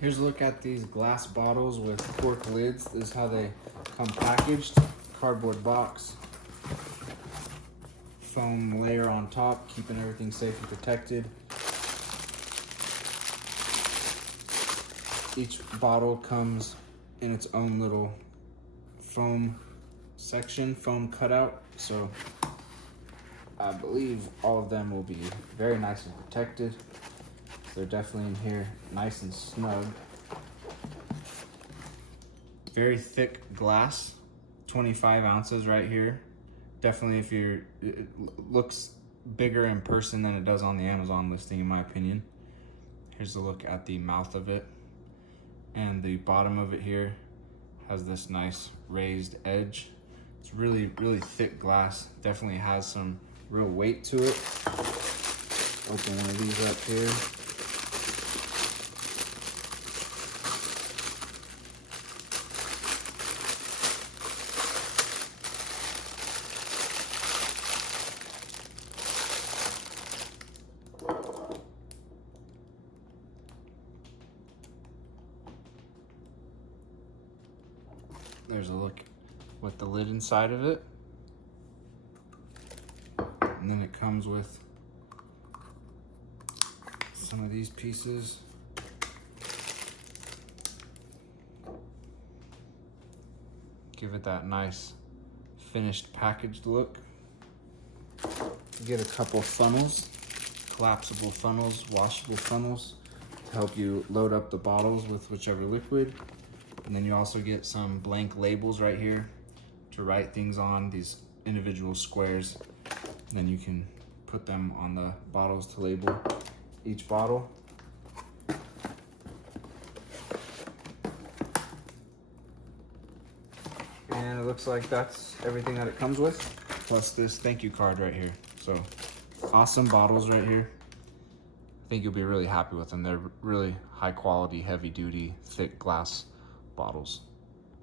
Here's a look at these glass bottles with cork lids. This is how they come packaged. Cardboard box, foam layer on top, keeping everything safe and protected. Each bottle comes in its own little foam section, foam cutout. So I believe all of them will be very nice and protected. They're definitely in here nice and snug. Very thick glass, 25 ounces right here. Definitely it looks bigger in person than it does on the Amazon listing in my opinion. Here's a look at the mouth of it. And the bottom of it here has this nice raised edge. It's really, really thick glass. Definitely has some real weight to it. Open one of these up here. There's a look with the lid inside of it. And then it comes with some of these pieces. Give it that nice finished packaged look. You get a couple funnels, collapsible funnels, washable funnels to help you load up the bottles with whichever liquid. And then you also get some blank labels right here to write things on, these individual squares. And then you can put them on the bottles to label each bottle. And it looks like that's everything that it comes with, plus this thank you card right here. So awesome bottles right here. I think you'll be really happy with them. They're really high quality, heavy duty, thick glass bottles.